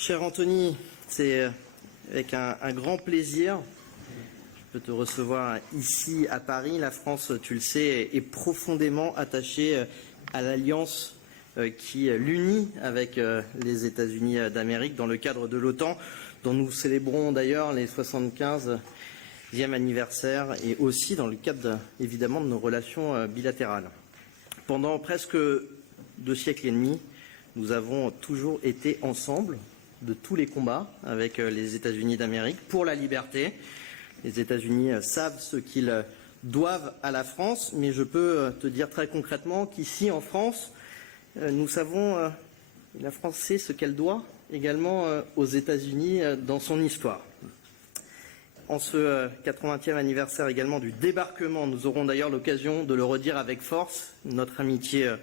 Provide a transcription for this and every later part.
Cher Antony, c'est avec un grand plaisir que je peux te recevoir ici à Paris. La France, tu le sais, est profondément attachée à l'alliance qui l'unit avec les États-Unis d'Amérique dans le cadre de l'OTAN, dont nous célébrons d'ailleurs les 75e anniversaire et aussi dans le cadre évidemment de nos relations bilatérales. Pendant presque 2 siècles et demi, nous avons toujours été ensemble de tous les combats avec les États-Unis d'Amérique pour la liberté. Les États-Unis savent ce qu'ils doivent à la France, mais je peux te dire très concrètement qu'ici en France, nous savons, la France sait ce qu'elle doit également aux États-Unis dans son histoire. En ce 80e anniversaire également du débarquement, nous aurons d'ailleurs l'occasion de le redire avec force, notre amitié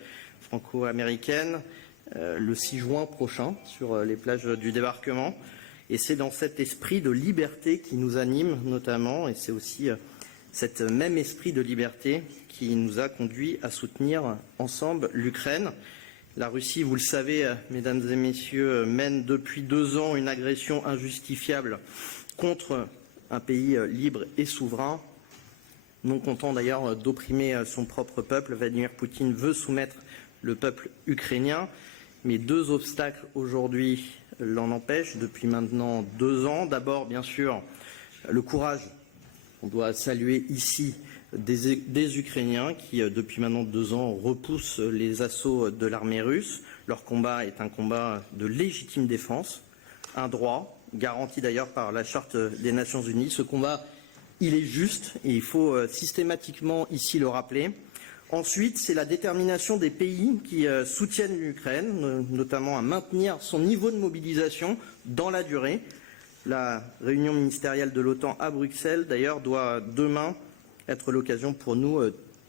franco-américaine, le 6 juin prochain sur les plages du débarquement. Et c'est dans cet esprit de liberté qui nous anime notamment, et c'est aussi cet même esprit de liberté qui nous a conduits à soutenir ensemble l'Ukraine. La Russie, vous le savez, mesdames et messieurs, mène depuis 2 ans une agression injustifiable contre un pays libre et souverain, non content d'ailleurs d'opprimer son propre peuple. Vladimir Poutine veut soumettre le peuple ukrainien, mais 2 obstacles aujourd'hui l'en empêchent depuis maintenant 2 ans. D'abord, bien sûr, le courage qu'on doit saluer ici des Ukrainiens qui, depuis maintenant 2 ans, repoussent les assauts de l'armée russe. Leur combat est un combat de légitime défense, un droit garanti d'ailleurs par la Charte des Nations Unies. Ce combat, il est juste et il faut systématiquement ici le rappeler. Ensuite, c'est la détermination des pays qui soutiennent l'Ukraine, notamment à maintenir son niveau de mobilisation dans la durée. La réunion ministérielle de l'OTAN à Bruxelles, d'ailleurs, doit demain être l'occasion pour nous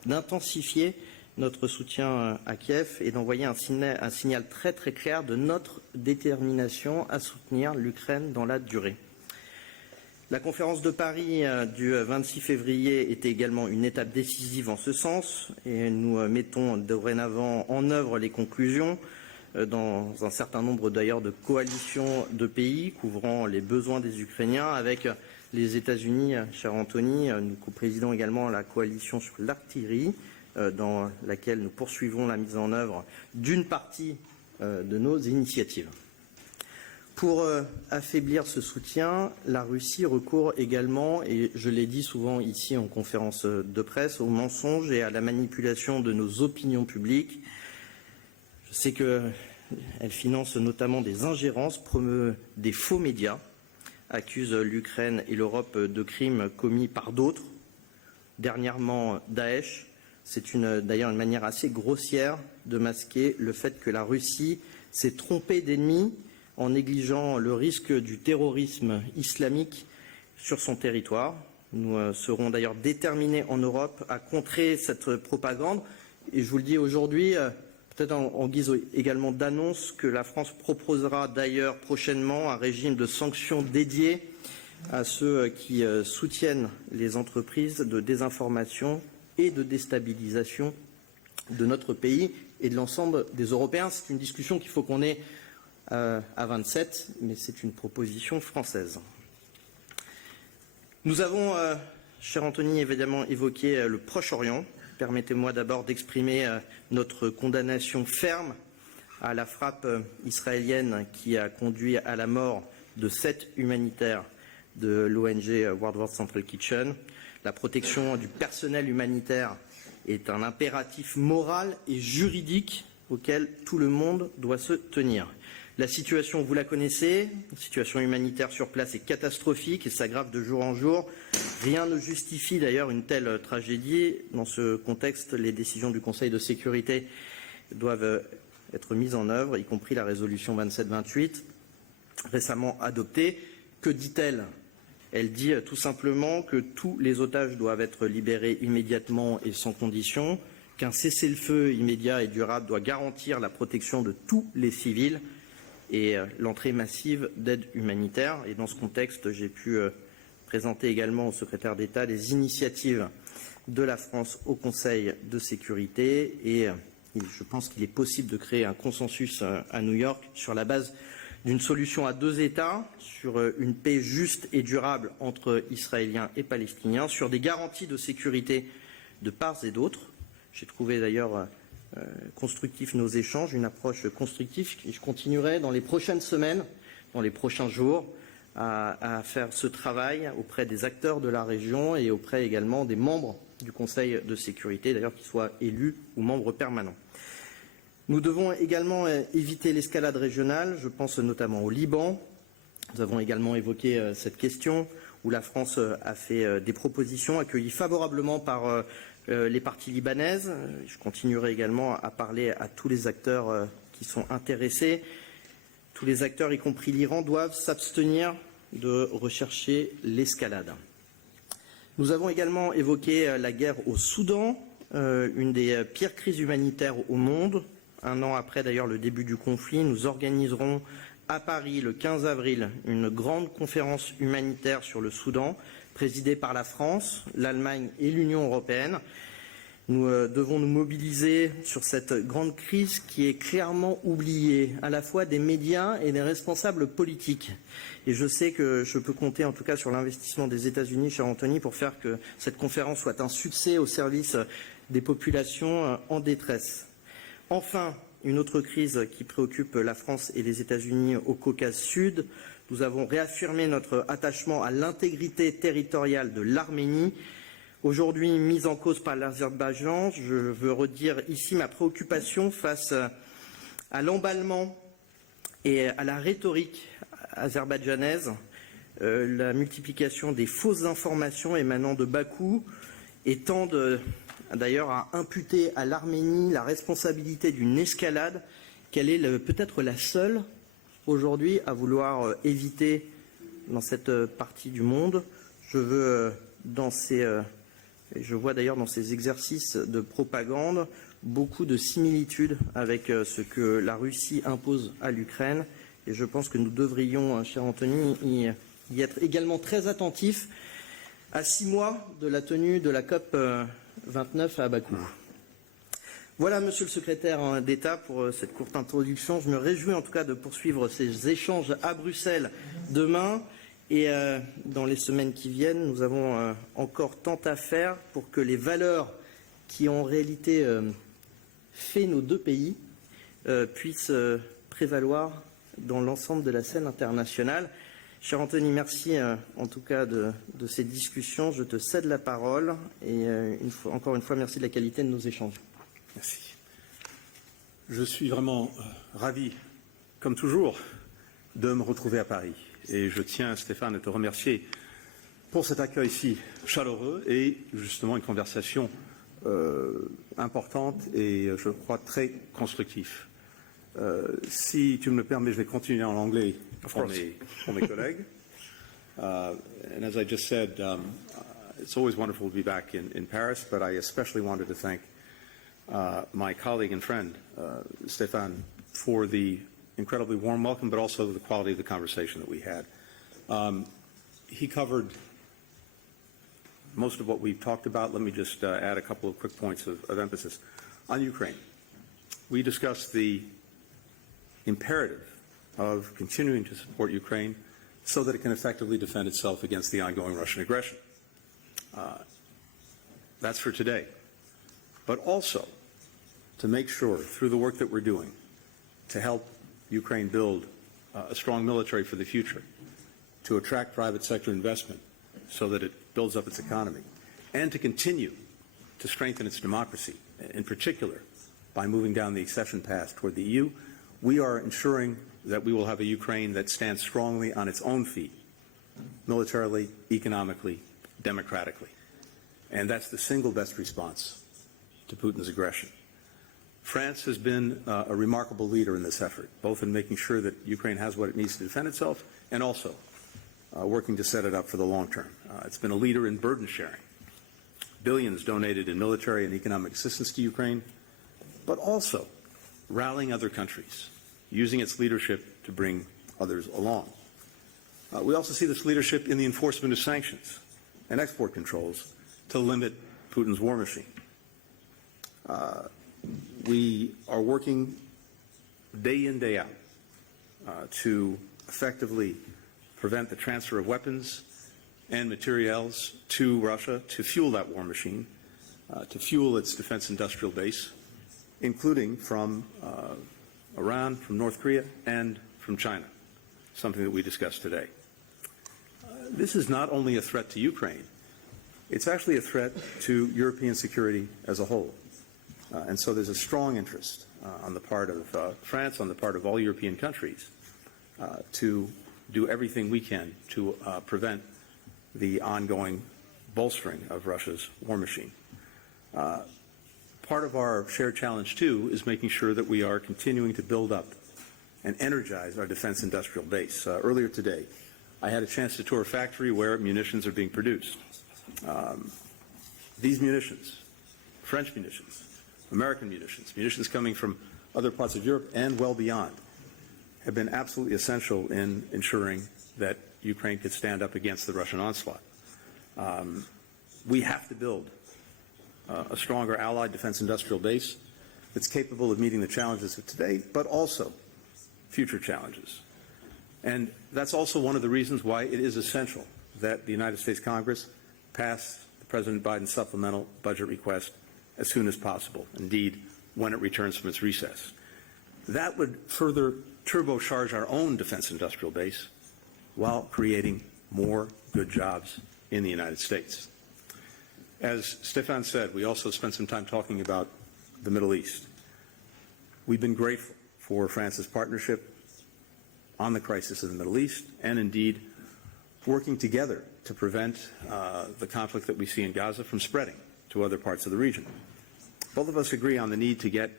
d'intensifier notre soutien à Kiev et d'envoyer un signal très très clair de notre détermination à soutenir l'Ukraine dans la durée. La conférence de Paris du 26 février était également une étape décisive en ce sens et nous mettons dorénavant en œuvre les conclusions dans un certain nombre d'ailleurs de coalitions de pays couvrant les besoins des Ukrainiens avec les États-Unis. Cher Antony, nous coprésidons également la coalition sur l'artillerie dans laquelle nous poursuivons la mise en œuvre d'une partie de nos initiatives. Pour affaiblir ce soutien, la Russie recourt également, et je l'ai dit souvent ici en conférence de presse, au mensonge et à la manipulation de nos opinions publiques. Je sais qu'elle finance notamment des ingérences, promeut des faux médias, accuse l'Ukraine et l'Europe de crimes commis par d'autres. Dernièrement, Daesh. C'est d'ailleurs une manière assez grossière de masquer le fait que la Russie s'est trompée d'ennemi en négligeant le risque du terrorisme islamique sur son territoire. Nous serons d'ailleurs déterminés en Europe à contrer cette propagande. Et je vous le dis aujourd'hui, peut-être en guise également d'annonce, que la France proposera d'ailleurs prochainement un régime de sanctions dédié à ceux qui soutiennent les entreprises de désinformation et de déstabilisation de notre pays et de l'ensemble des Européens. C'est une discussion qu'il faut qu'on ait à 27, mais c'est une proposition française. Nous avons, cher Antony, évidemment évoqué le Proche-Orient. Permettez-moi d'abord d'exprimer notre condamnation ferme à la frappe israélienne qui a conduit à la mort de 7 humanitaires de l'ONG World War Central Kitchen. La protection du personnel humanitaire est un impératif moral et juridique auquel tout le monde doit se tenir. La situation, vous la connaissez, la situation humanitaire sur place est catastrophique et s'aggrave de jour en jour. Rien ne justifie d'ailleurs une telle tragédie. Dans ce contexte, les décisions du Conseil de sécurité doivent être mises en œuvre, y compris la résolution 27-28, récemment adoptée. Que dit-elle ? Elle dit tout simplement que tous les otages doivent être libérés immédiatement et sans condition, qu'un cessez-le-feu immédiat et durable doit garantir la protection de tous les civils et l'entrée massive d'aide humanitaire. Et dans ce contexte, j'ai pu présenter également au secrétaire d'État les initiatives de la France au Conseil de sécurité et je pense qu'il est possible de créer un consensus à New York sur la base d'une solution à deux États, sur une paix juste et durable entre Israéliens et Palestiniens, sur des garanties de sécurité de part et d'autre. J'ai trouvé d'ailleurs constructif nos échanges, une approche constructive. Je continuerai dans les prochaines semaines, dans les prochains jours, à faire ce travail auprès des acteurs de la région et auprès également des membres du Conseil de sécurité, d'ailleurs qu'ils soient élus ou membres permanents. Nous devons également éviter l'escalade régionale, je pense notamment au Liban. Nous avons également évoqué cette question où la France a fait des propositions accueillies favorablement par les parties libanaises. Je continuerai également à parler à tous les acteurs qui sont intéressés. Tous les acteurs, y compris l'Iran, doivent s'abstenir de rechercher l'escalade. Nous avons également évoqué la guerre au Soudan, une des pires crises humanitaires au monde. Un an après d'ailleurs le début du conflit, nous organiserons à Paris le 15 avril une grande conférence humanitaire sur le Soudan, présidée par la France, l'Allemagne et l'Union européenne. Nous devons nous mobiliser sur cette grande crise qui est clairement oubliée, à la fois des médias et des responsables politiques. Et je sais que je peux compter en tout cas sur l'investissement des États-Unis, cher Antony, pour faire que cette conférence soit un succès au service des populations en détresse. Enfin, une autre crise qui préoccupe la France et les États-Unis au Caucase Sud. Nous avons réaffirmé notre attachement à l'intégrité territoriale de l'Arménie, aujourd'hui mise en cause par l'Azerbaïdjan. Je veux redire ici ma préoccupation face à l'emballement et à la rhétorique azerbaïdjanaise, la multiplication des fausses informations émanant de Bakou et tendent d'ailleurs à imputer à l'Arménie la responsabilité d'une escalade qu'elle est peut-être la seule aujourd'hui à vouloir éviter dans cette partie du monde. Je veux je vois d'ailleurs dans ces exercices de propagande beaucoup de similitudes avec ce que la Russie impose à l'Ukraine. Et je pense que nous devrions, cher Antony, y être également très attentifs à 6 mois de la tenue de la COP 29 à Bakou. Voilà, monsieur le secrétaire d'État, pour cette courte introduction. Je me réjouis en tout cas de poursuivre ces échanges à Bruxelles demain. Et dans les semaines qui viennent, nous avons encore tant à faire pour que les valeurs qui ont en réalité fait nos deux pays puissent prévaloir dans l'ensemble de la scène internationale. Cher Antony, merci en tout cas de ces discussions. Je te cède la parole et encore une fois, merci de la qualité de nos échanges. Merci. Je suis vraiment ravi, comme toujours, de me retrouver à Paris. Et je tiens, Stéphane, à te remercier pour cet accueil si chaleureux et justement une conversation importante et, je crois, très constructive. Si tu me le permets, je vais continuer en anglais pour mes collègues. And as I just said, it's always wonderful to be back in Paris, but I especially wanted to thank my colleague and friend, Stéphane, for the incredibly warm welcome, but also the quality of the conversation that we had. He covered most of what we've talked about. Let me just add a couple of quick points of emphasis. On Ukraine, we discussed the imperative of continuing to support Ukraine so that it can effectively defend itself against the ongoing Russian aggression. That's for today. But also to make sure, through the work that we're doing, to help Ukraine build a strong military for the future, to attract private sector investment so that it builds up its economy, and to continue to strengthen its democracy, in particular by moving down the accession path toward the EU, we are ensuring that we will have a Ukraine that stands strongly on its own feet, militarily, economically, democratically. And that's the single best response to Putin's aggression. France has been a remarkable leader in this effort, both in making sure that Ukraine has what it needs to defend itself and also working to set it up for the long term. It's been a leader in burden sharing. Billions donated in military and economic assistance to Ukraine, but also rallying other countries, using its leadership to bring others along. We also see this leadership in the enforcement of sanctions and export controls to limit Putin's war machine. We are working day in, day out to effectively prevent the transfer of weapons and materials to Russia to fuel that war machine, to fuel its defense industrial base, including from Iran, from North Korea, and from China, something that we discussed today. This is not only a threat to Ukraine, it's actually a threat to European security as a whole. And so there's a strong interest on the part of France, on the part of all European countries, to do everything we can to prevent the ongoing bolstering of Russia's war machine. Part of our shared challenge, too, is making sure that we are continuing to build up and energize our defense industrial base. Earlier today, I had a chance to tour a factory where munitions are being produced. These munitions, French munitions, American munitions, munitions coming from other parts of Europe and well beyond, have been absolutely essential in ensuring that Ukraine could stand up against the Russian onslaught. We have to build a stronger allied defense industrial base that's capable of meeting the challenges of today, but also future challenges. And that's also one of the reasons why it is essential that the United States Congress pass President Biden's supplemental budget request as soon as possible, indeed, when it returns from its recess. That would further turbocharge our own defense industrial base while creating more good jobs in the United States. As Stéphane said, we also spent some time talking about the Middle East. We've been grateful for France's partnership on the crisis in the Middle East and indeed working together to prevent the conflict that we see in Gaza from spreading to other parts of the region. Both of us agree on the need to get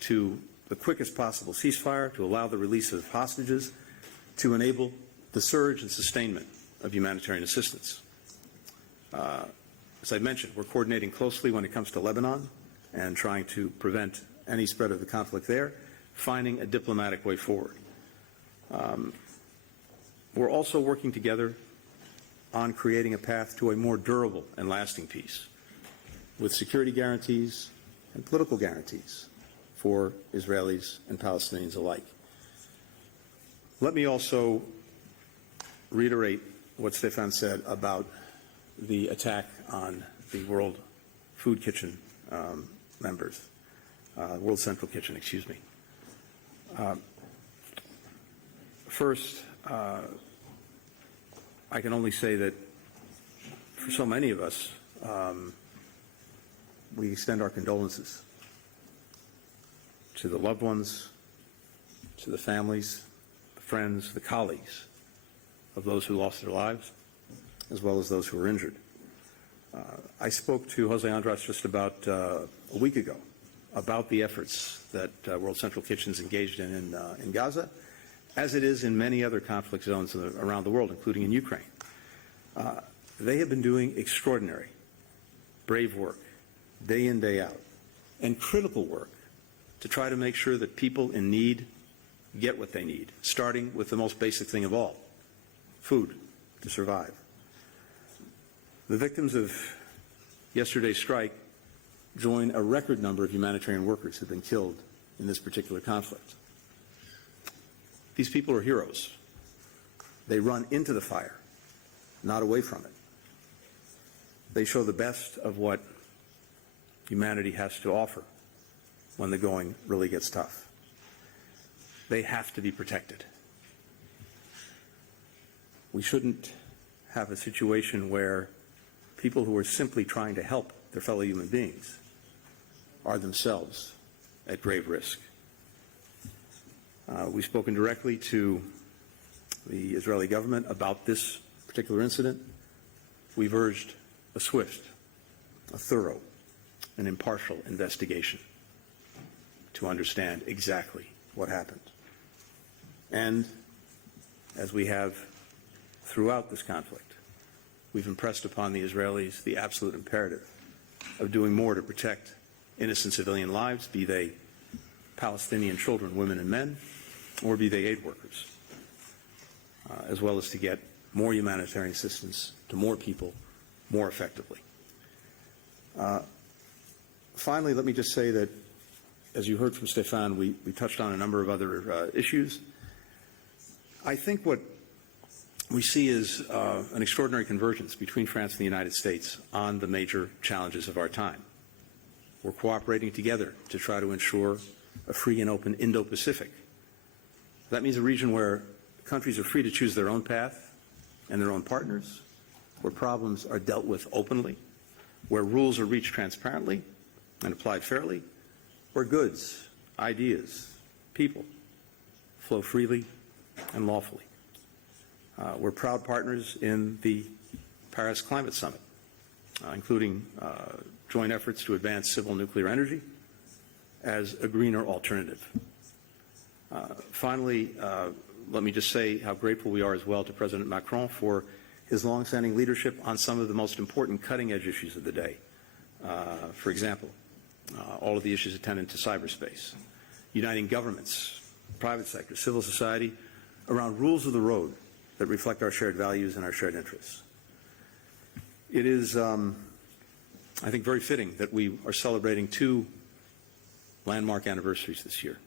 to the quickest possible ceasefire, to allow the release of hostages, to enable the surge and sustainment of humanitarian assistance. As I mentioned, we're coordinating closely when it comes to Lebanon and trying to prevent any spread of the conflict there, finding a diplomatic way forward. We're also working together on creating a path to a more durable and lasting peace, with security guarantees and political guarantees for Israelis and Palestinians alike. Let me also reiterate what Stéphane said about the attack on the World Food Kitchen members, World Central Kitchen, excuse me. First, I can only say that for so many of us, we extend our condolences to the loved ones, to the families, the friends, the colleagues of those who lost their lives, as well as those who were injured. I spoke to Jose Andres just about a week ago about the efforts that World Central Kitchen's engaged in Gaza, as it is in many other conflict zones around the world, including in Ukraine. They have been doing extraordinary, brave work, day in, day out, and critical work to try to make sure that people in need get what they need, starting with the most basic thing of all, food to survive. The victims of yesterday's strike join a record number of humanitarian workers who have been killed in this particular conflict. These people are heroes. They run into the fire, not away from it. They show the best of what humanity has to offer when the going really gets tough. They have to be protected. We shouldn't have a situation where people who are simply trying to help their fellow human beings are themselves at grave risk. We've spoken directly to the Israeli government about this particular incident. We've urged a swift, a thorough, and impartial investigation to understand exactly what happened. And, as we have throughout this conflict, we've impressed upon the Israelis the absolute imperative of doing more to protect innocent civilian lives, be they Palestinian children, women, and men, or be they aid workers, as well as to get more humanitarian assistance to more people more effectively. Finally, let me just say that as you heard from Stéphane, we touched on a number of other issues. I think what we see is an extraordinary convergence between France and the United States on the major challenges of our time. We're cooperating together to try to ensure a free and open Indo-Pacific. That means a region where countries are free to choose their own path and their own partners, where problems are dealt with openly, where rules are reached transparently and applied fairly, where goods, ideas, people flow freely and lawfully. We're proud partners in the Paris Climate Summit, including joint efforts to advance civil nuclear energy as a greener alternative. Finally, let me just say how grateful we are as well to President Macron for his longstanding leadership on some of the most important cutting-edge issues of the day. For example, all of the issues attendant to cyberspace, uniting governments, private sector, civil society around rules of the road that reflect our shared values and our shared interests. It is, I think, very fitting that we are celebrating two landmark anniversaries this year.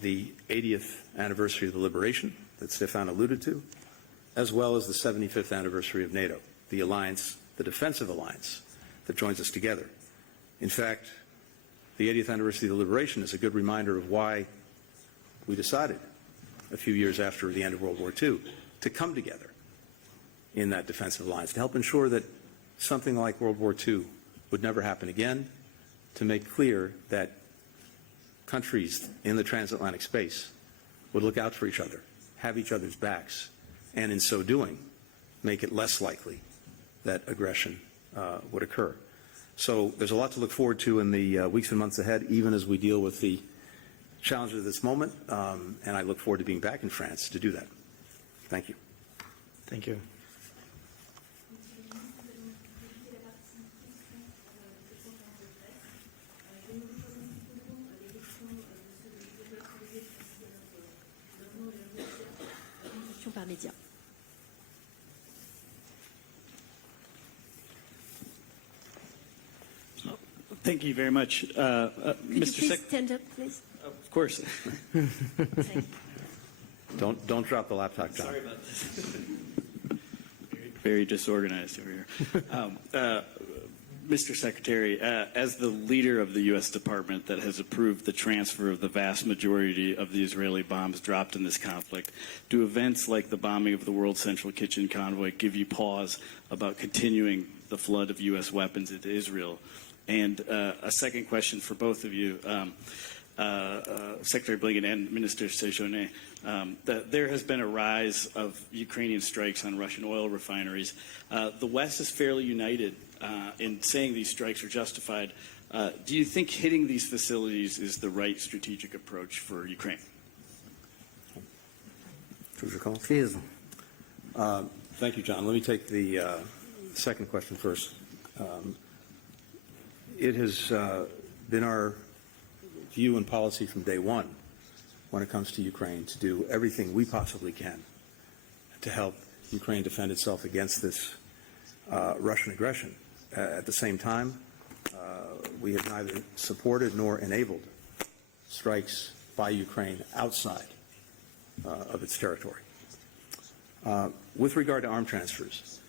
The 80th anniversary of the liberation that Stéphane alluded to, as well as the 75th anniversary of NATO, the alliance, the defensive alliance that joins us together. In fact, the 80th anniversary of the liberation is a good reminder of why we decided a few years after the end of World War II to come together in that defensive alliance to help ensure that something like World War II would never happen again, to make clear that countries in the transatlantic space would look out for each other, have each other's backs, and in so doing, make it less likely that aggression would occur. So there's a lot to look forward to in the weeks and months ahead, even as we deal with the challenges of this moment, and I look forward to being back in France to do that. Thank you. Thank you. Par médias. Thank you very much. Could you please stand up, please? Of course. Thank you. Don't drop the laptop, John. Sorry about this. Very disorganized over here. Mr. Secretary, as the leader of the U.S. Department that has approved the transfer of the vast majority of the Israeli bombs dropped in this conflict, do events like the bombing of the World Central Kitchen convoy give you pause about continuing the flood of U.S. weapons into Israel? And a second question for both of you, Secretary Blinken and Minister Séjourné, there has been a rise of Ukrainian strikes on Russian oil refineries. The West is fairly united in saying these strikes are justified. Do you think hitting these facilities is the right strategic approach for Ukraine? Please. Thank you, John. Let me take the second question first. It has been our view and policy from day one when it comes to Ukraine to do everything we possibly can to help Ukraine defend itself against this Russian aggression. At the same time, we have neither supported nor enabled strikes by Ukraine outside of its territory. With regard to arm transfers,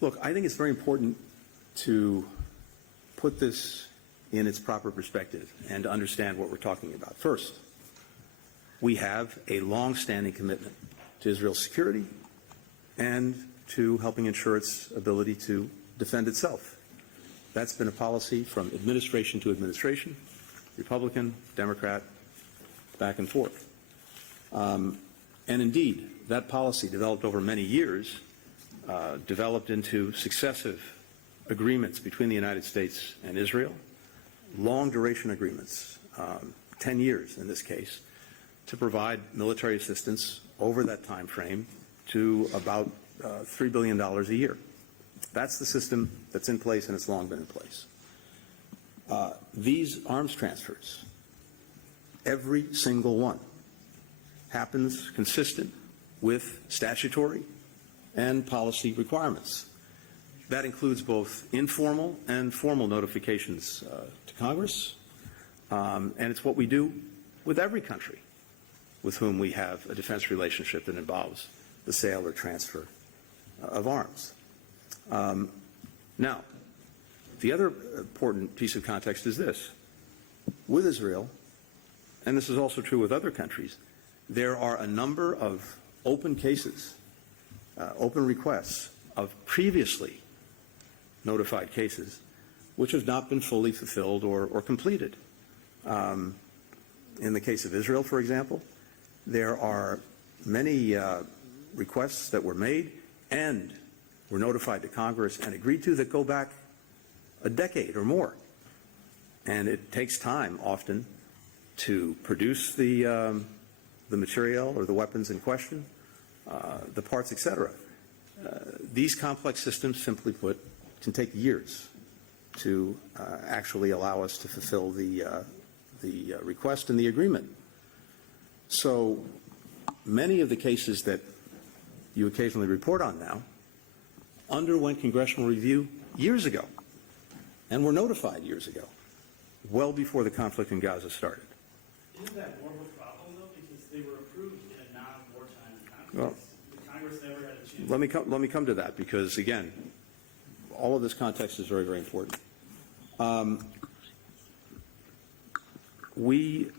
look, I think it's very important to put this in its proper perspective and to understand what we're talking about. First, we have a long-standing commitment to Israel's security and to helping ensure its ability to defend itself. That's been a policy from administration to administration, Republican, Democrat, back and forth. And indeed, that policy developed over many years, developed into successive agreements between the United States and Israel, long-duration agreements, 10 years in this case, to provide military assistance over that time frame to about $3 billion a year. That's the system that's in place, and it's long been in place. These arms transfers, every single one, happens consistent with statutory and policy requirements. That includes both informal and formal notifications to Congress, And it's what we do with every country with whom we have a defense relationship that involves the sale or transfer of arms. Now, the other important piece of context is this. With Israel, and this is also true with other countries, there are a number of open cases, open requests of previously notified cases which have not been fully fulfilled or completed. In the case of Israel, for example, there are many requests that were made and were notified to Congress and agreed to that go back a decade or more. And it takes time often to produce the material or the weapons in question, the parts, etc. These complex systems, simply put, can take years to actually allow us to fulfill the request and the agreement. So many of the cases that you occasionally report on now underwent congressional review years ago and were notified years ago, well before the conflict in Gaza started. Isn't that more of a problem, though, because they were approved in a non-wartime context? Well, the Congress never had a chance. let me come to that, because again, all of this context is very, very important. We,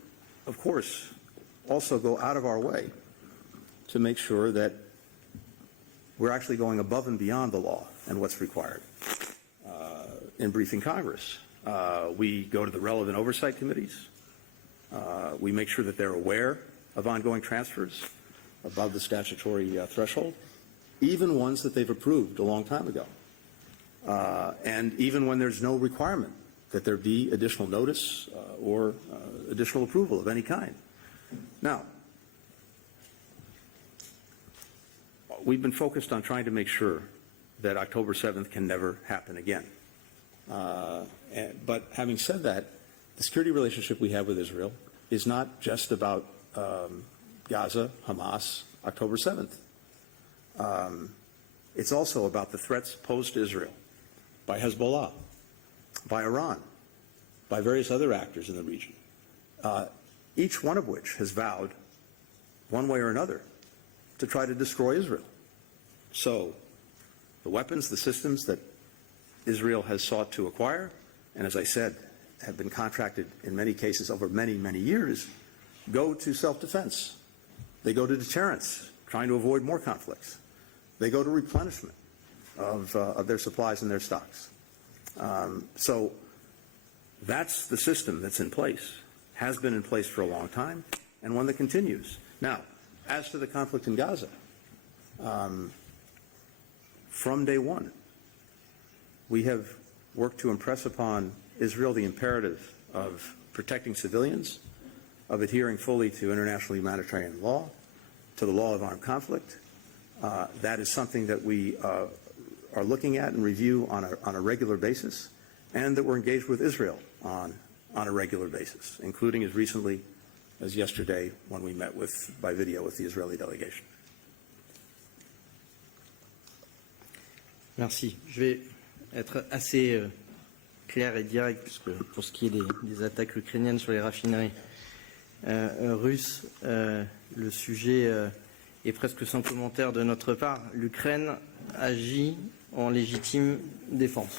of course, also go out of our way to make sure that we're actually going above and beyond the law and what's required. In briefing Congress, we go to the relevant oversight committees. We make sure that they're aware of ongoing transfers above the statutory threshold, even ones that they've approved a long time ago. And even when there's no requirement that there be additional notice or additional approval of any kind. Now, we've been focused on trying to make sure that October 7th can never happen again. But having said that, the security relationship we have with Israel is not just about Gaza, Hamas, October 7th. It's also about the threats posed to Israel by Hezbollah, by Iran, by various other actors in the region, each one of which has vowed, one way or another, to try to destroy Israel. So the weapons, the systems that Israel has sought to acquire, and as I said, have been contracted in many cases over many, many years, go to self-defense. They go to deterrence, trying to avoid more conflicts. They go to replenishment of their supplies and their stocks. So that's the system that's in place, has been in place for a long time, and one that continues. Now, as to the conflict in Gaza, from day one, we have worked to impress upon Israel the imperative of protecting civilians, of adhering fully to international humanitarian law, to the law of armed conflict. That is something that we are looking at and review on a regular basis, and that we're engaged with Israel on a regular basis, including as recently as yesterday when we met by video with the Israeli delegation. Merci. Je vais être assez clair et direct, puisque pour ce qui est des attaques ukrainiennes sur les raffineries russes, le sujet est presque sans commentaire de notre part. L'Ukraine agit en légitime défense.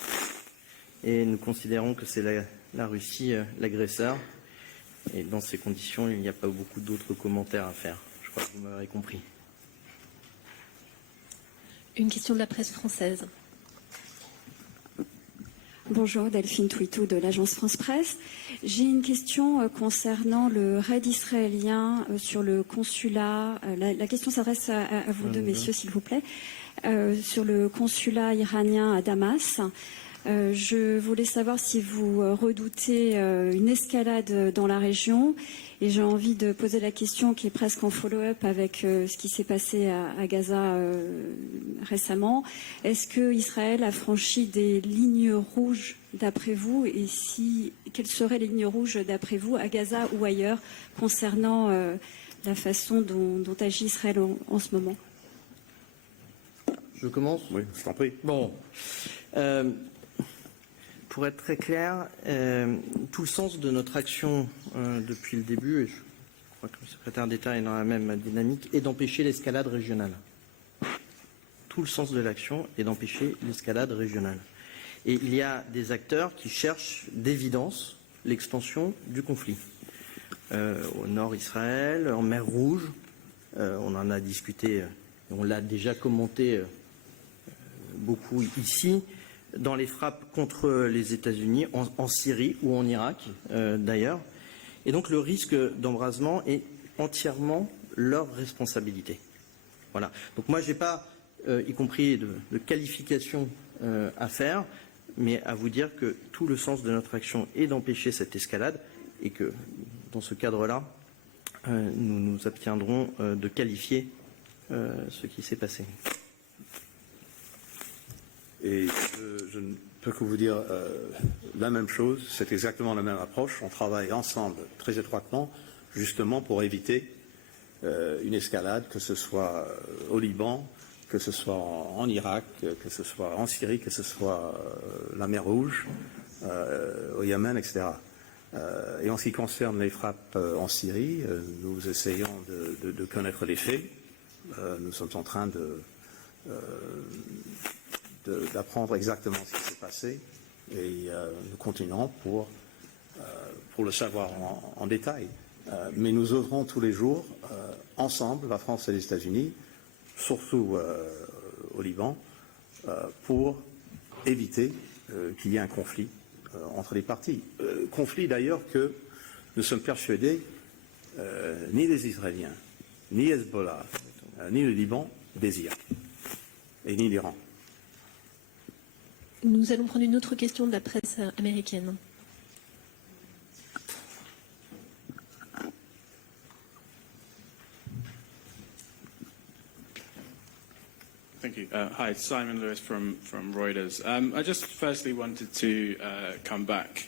Et nous considérons que c'est la Russie l'agresseur. Et dans ces conditions, il n'y a pas beaucoup d'autres commentaires à faire. Je crois que vous m'aurez compris. Une question de la presse française. Bonjour, Delphine Touitou de l'agence France Presse. J'ai une question concernant le raid israélien sur le consulat. La question s'adresse à vous deux, messieurs, s'il vous plaît. Sur le consulat iranien à Damas. Je voulais savoir si vous redoutez une escalade dans la région. Et j'ai envie de poser la question qui est presque en follow-up avec ce qui s'est passé à Gaza récemment. Est-ce que Israël a franchi des lignes rouges d'après vous, et quelles seraient les lignes rouges d'après vous à Gaza ou ailleurs concernant la façon dont agit Israël en ce moment? Je commence? Oui, je t'en prie. Bon. pour être très clair, tout le sens de notre action depuis le début, et je crois que le secrétaire d'État est dans la même dynamique, est d'empêcher l'escalade régionale. Tout le sens de l'action est d'empêcher l'escalade régionale. Et il y a des acteurs qui cherchent d'évidence l'extension du conflit. Au nord Israël, en mer Rouge, on en a discuté, on l'a déjà commenté beaucoup ici, dans les frappes contre les États-Unis, en Syrie ou en Irak d'ailleurs. Et donc le risque d'embrasement est entièrement leur responsabilité. Voilà. Donc moi, je n'ai pas, y compris de qualification à faire, mais à vous dire que tout le sens de notre action est d'empêcher cette escalade et que, dans ce cadre-là, nous nous abstiendrons de qualifier ce qui s'est passé. Et je ne peux que vous dire la même chose, c'est exactement la même approche. On travaille ensemble très étroitement, justement pour éviter une escalade, que ce soit au Liban, que ce soit en Irak, que ce soit en Syrie, que ce soit la mer Rouge, au Yémen, etc. Et en ce qui concerne les frappes en Syrie, nous essayons de connaître les faits. Nous sommes en train d'apprendre exactement ce qui s'est passé et nous continuerons pour le savoir en détail. Mais nous œuvrons tous les jours ensemble, la France et les États-Unis, surtout au Liban, pour éviter qu'il y ait un conflit entre les parties. Conflit d'ailleurs que nous sommes persuadés ni les Israéliens, ni Hezbollah, ni le Liban désirent, et ni l'Iran. Nous allons prendre une autre question de la presse américaine. Thank you. Hi, Simon Lewis from Reuters. I just firstly wanted to come back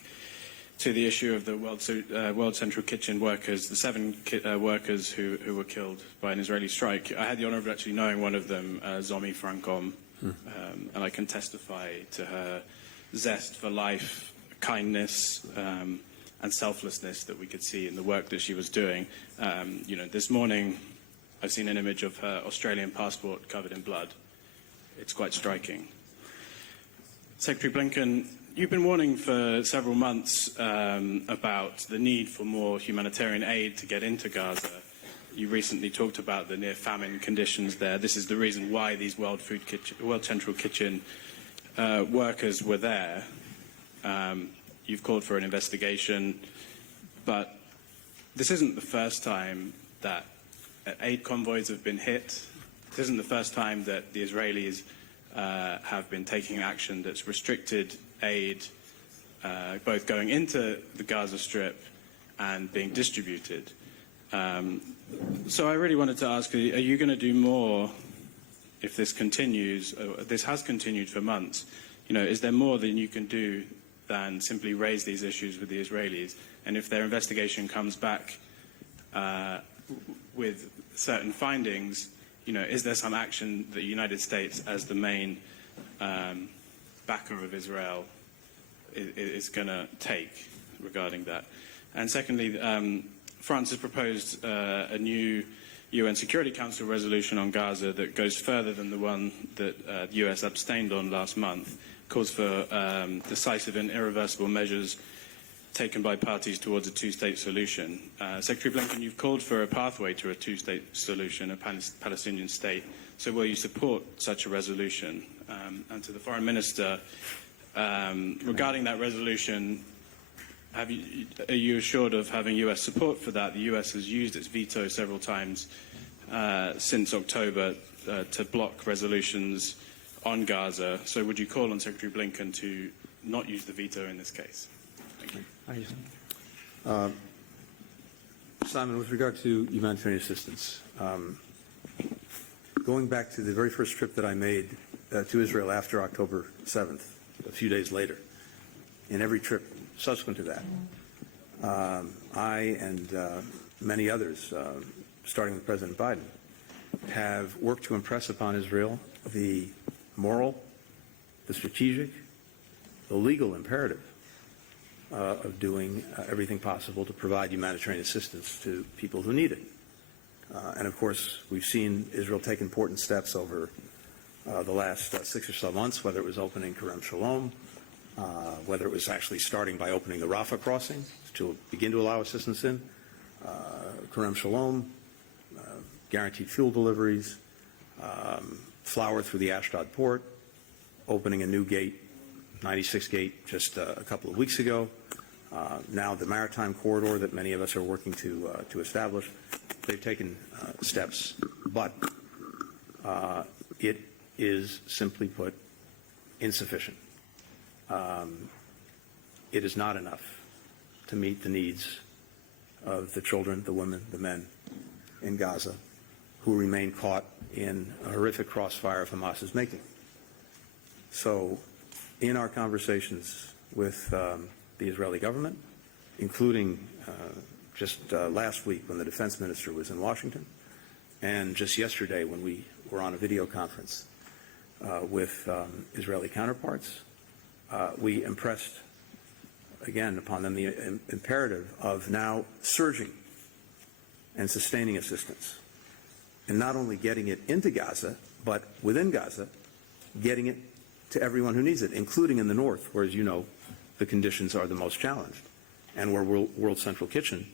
to the issue of the World Central Kitchen workers, the 7 workers who were killed by an Israeli strike. I had the honour of actually knowing one of them, Zomi Frankom, and I can testify to her zest for life, kindness, and selflessness that we could see in the work that she was doing. You know, this morning I've seen an image of her Australian passport covered in blood. It's quite striking. Secretary Blinken, you've been warning for several months about the need for more humanitarian aid to get into Gaza. You recently talked about the near-famine conditions there. This is the reason why these World Central Kitchen workers were there. You've called for an investigation, but this isn't the first time that aid convoys have been hit. This isn't the first time that the Israelis have been taking action that's restricted aid, both going into the Gaza Strip and being distributed. So I really wanted to ask, are you going to do more if this continues? This has continued for months. You know, is there more than you can do than simply raise these issues with the Israelis? And if their investigation comes back with certain findings, you know, is there some action that the United States, as the main backer of Israel, is going to take regarding that? And secondly, France has proposed a new UN Security Council resolution on Gaza that goes further than the one that the US abstained on last month, calls for decisive and irreversible measures taken by parties towards a two-state solution. Secretary Blinken, you've called for a pathway to a two-state solution, a Palestinian state. So will you support such a resolution? And to the Foreign Minister, regarding that resolution, are you assured of having US support for that? The US has used its veto several times since October to block resolutions on Gaza. So would you call on Secretary Blinken to not use the veto in this case? Thank you. Simon, with regard to humanitarian assistance, going back to the very first trip that I made to Israel after October 7th, a few days later, in every trip subsequent to that, I and many others, starting with President Biden, have worked to impress upon Israel the moral, the strategic, the legal imperative of doing everything possible to provide humanitarian assistance to people who need it. And of course, we've seen Israel take important steps over the last 6 or so months, whether it was opening Kerem Shalom, whether it was actually starting by opening the Rafah crossing to begin to allow assistance in, Kerem Shalom, guaranteed fuel deliveries, flour through the Ashdod port, opening a new gate, 96 gate, just a couple of weeks ago. Now the maritime corridor that many of us are working to establish. They've taken steps, but it is, simply put, insufficient. It is not enough to meet the needs of the children, the women, the men in Gaza who remain caught in a horrific crossfire of Hamas's making. So in our conversations with the Israeli government, including just last week when the defense minister was in Washington, and just yesterday when we were on a video conference with Israeli counterparts, we impressed again upon them the imperative of now surging and sustaining assistance, and not only getting it into Gaza, but within Gaza, getting it to everyone who needs it, including in the north, where, as you know, the conditions are the most challenged, and where World Central Kitchen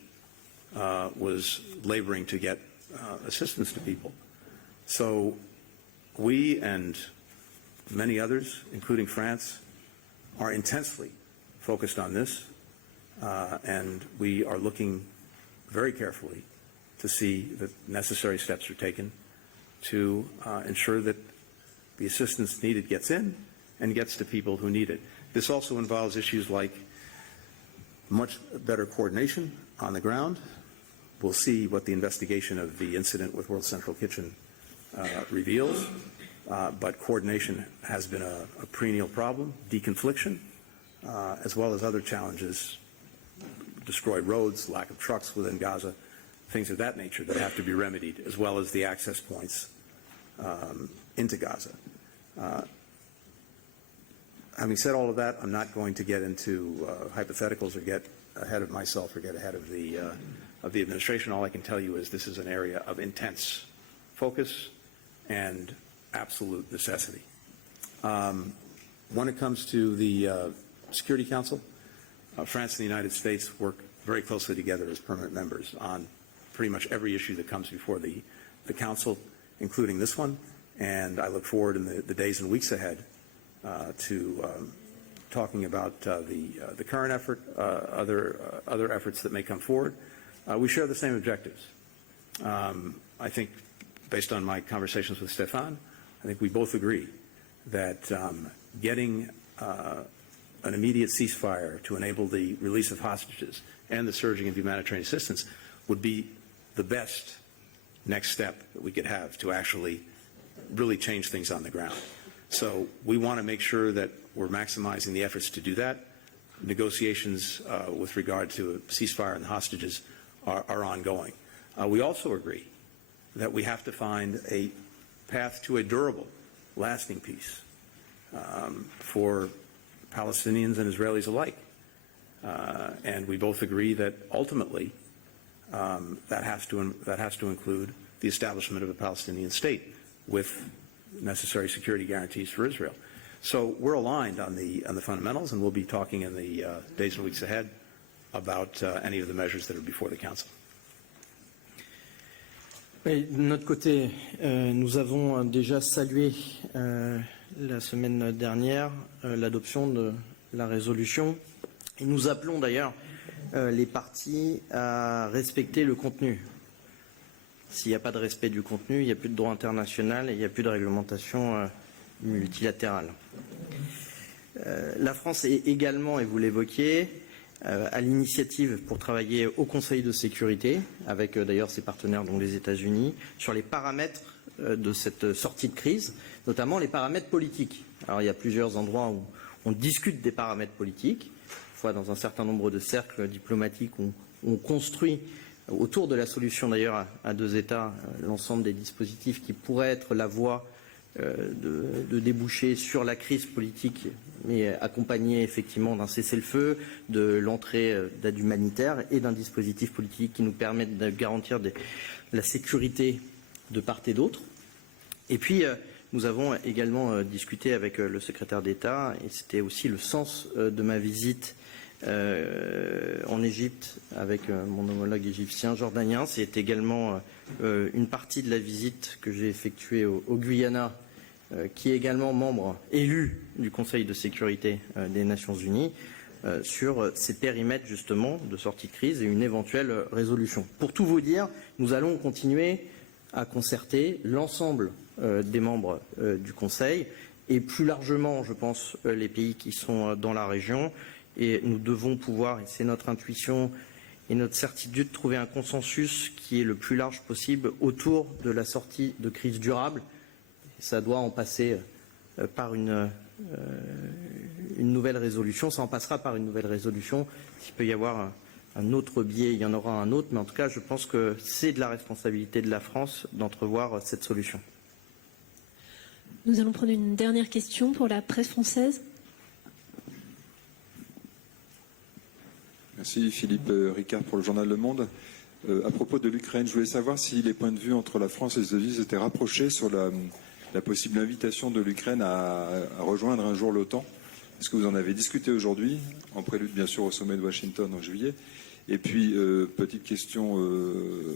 was laboring to get assistance to people. So we and many others, including France, are intensely focused on this, and we are looking very carefully to see that necessary steps are taken to ensure that the assistance needed gets in and gets to people who need it. This also involves issues like much better coordination on the ground. We'll see what the investigation of the incident with World Central Kitchen reveals, but coordination has been a perennial problem, deconfliction, as well as other challenges, destroyed roads, lack of trucks within Gaza, things of that nature that have to be remedied, as well as the access points into Gaza. Having said all of that, I'm not going to get into hypotheticals or get ahead of myself or get ahead of the administration. All I can tell you is this is an area of intense focus and absolute necessity. When it comes to the Security Council, France and the United States work very closely together as permanent members on pretty much every issue that comes before the Council, including this one, and I look forward in the days and weeks ahead to talking about the current effort, other efforts that may come forward. We share the same objectives. I think, based on my conversations with Stéphane, I think we both agree that getting an immediate ceasefire to enable the release of hostages and the surging of humanitarian assistance would be the best next step that we could have to actually really change things on the ground. So we want to make sure that we're maximizing the efforts to do that. Negotiations with regard to a ceasefire and the hostages are ongoing. We also agree that we have to find a path to a durable, lasting peace for Palestinians and Israelis alike. And we both agree that ultimately that has to include the establishment of a Palestinian state with necessary security guarantees for Israel. So we're aligned on the fundamentals, and we'll be talking in the days and weeks ahead about any of the measures that are before the Council. Oui, de notre côté, nous avons déjà salué la semaine dernière l'adoption de la résolution, et nous appelons d'ailleurs les parties à respecter le contenu. S'il n'y a pas de respect du contenu, il n'y a plus de droit international et il n'y a plus de réglementation multilatérale. La France est également, et vous l'évoquiez, à l'initiative pour travailler au Conseil de sécurité, avec d'ailleurs ses partenaires, dont les États-Unis, sur les paramètres de cette sortie de crise, notamment les paramètres politiques. Alors il y a plusieurs endroits où on discute des paramètres politiques, fois dans un certain nombre de cercles diplomatiques où on construit autour de la solution d'ailleurs à deux États l'ensemble des dispositifs qui pourraient être la voie de déboucher sur la crise politique, mais accompagné effectivement d'un cessez-le-feu, de l'entrée d'aide humanitaire et d'un dispositif politique qui nous permette de garantir la sécurité de part et d'autre. Et puis, nous avons également discuté avec le secrétaire d'État, et c'était aussi le sens de ma visite en Égypte avec mon homologue égyptien jordanien. C'est également une partie de la visite que j'ai effectuée au Guyana, qui est également membre élu du Conseil de sécurité des Nations Unies, sur ces périmètres justement de sortie de crise et une éventuelle résolution. Pour tout vous dire, nous allons continuer à concerter l'ensemble des membres du Conseil et plus largement, je pense, les pays qui sont dans la région. Et nous devons pouvoir, et c'est notre intuition et notre certitude, trouver un consensus qui est le plus large possible autour de la sortie de crise durable. Ça doit en passer par une nouvelle résolution. Ça en passera par une nouvelle résolution. S'il peut y avoir un autre biais, il y en aura un autre. Mais en tout cas, je pense que c'est de la responsabilité de la France d'entrevoir cette solution. Nous allons prendre une dernière question pour la presse française. Merci, Philippe Ricard pour le journal Le Monde. À propos de l'Ukraine, je voulais savoir si les points de vue entre la France et les États-Unis étaient rapprochés sur la possible invitation de l'Ukraine à rejoindre un jour l'OTAN. Est-ce que vous en avez discuté aujourd'hui, en prélude bien sûr au sommet de Washington en juillet? Et puis, petite question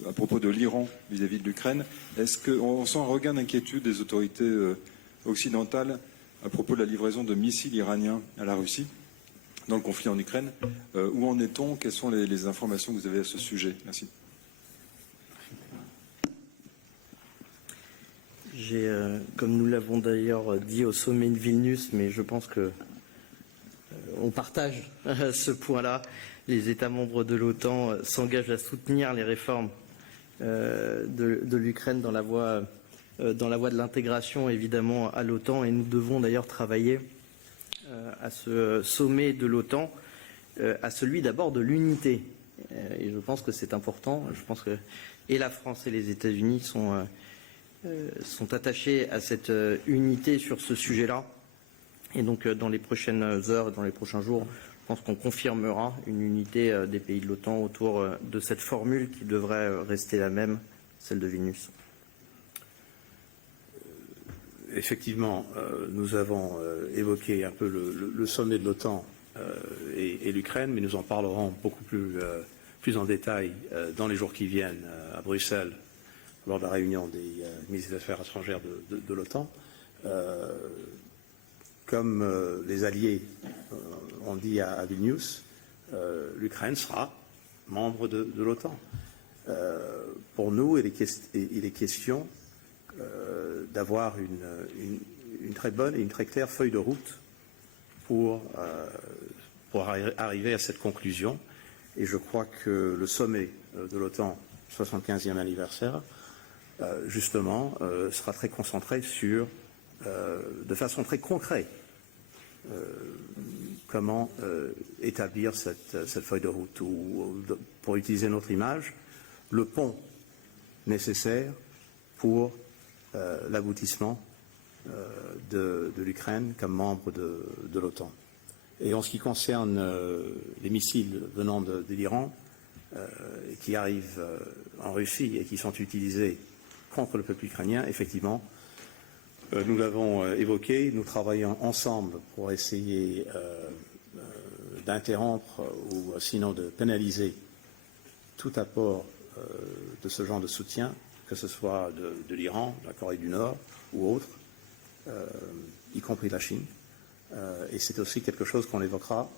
à propos de l'Iran vis-à-vis de l'Ukraine. Est-ce qu'on sent un regain d'inquiétude des autorités occidentales à propos de la livraison de missiles iraniens à la Russie dans le conflit en Ukraine? Où en est-on? Quelles sont les informations que vous avez à ce sujet? Merci. Comme nous l'avons d'ailleurs dit au sommet de Vilnius, mais je pense que on partage ce point-là. Les États membres de l'OTAN s'engagent à soutenir les réformes de l'Ukraine dans la voie de l'intégration, évidemment, à l'OTAN. Et nous devons d'ailleurs travailler à ce sommet de l'OTAN, à celui d'abord de l'unité. Et je pense que c'est important. Je pense que et la France et les États-Unis sont attachés à cette unité sur ce sujet-là. Et donc, dans les prochaines heures, dans les prochains jours, je pense qu'on confirmera une unité des pays de l'OTAN autour de cette formule qui devrait rester la même, celle de Vilnius. Effectivement, nous avons évoqué un peu le sommet de l'OTAN et l'Ukraine, mais nous en parlerons beaucoup plus en détail dans les jours qui viennent à Bruxelles, lors de la réunion des ministres des Affaires étrangères de l'OTAN. Comme les alliés ont dit à Vilnius, l'Ukraine sera membre de l'OTAN. Pour nous, il est question d'avoir une très bonne et une très claire feuille de route pour arriver à cette conclusion. Et je crois que le sommet de l'OTAN, 75e anniversaire, justement, sera très concentré sur, de façon très concrète, comment établir cette feuille de route, ou pour utiliser notre image, le pont nécessaire pour l'aboutissement de l'Ukraine comme membre de l'OTAN. Et en ce qui concerne les missiles venant de l'Iran, qui arrivent en Russie et qui sont utilisés contre le peuple ukrainien, effectivement, nous l'avons évoqué, nous travaillons ensemble pour essayer d'interrompre ou sinon de pénaliser tout apport de ce genre de soutien, que ce soit de l'Iran, de la Corée du Nord ou autre, y compris la Chine. Et c'est aussi quelque chose qu'on évoquera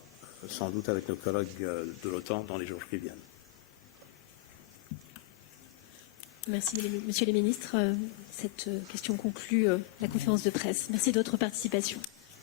sans doute avec nos collègues de l'OTAN dans les jours qui viennent. Merci, Monsieur les ministres. Cette question conclut la conférence de presse. Merci de votre participation.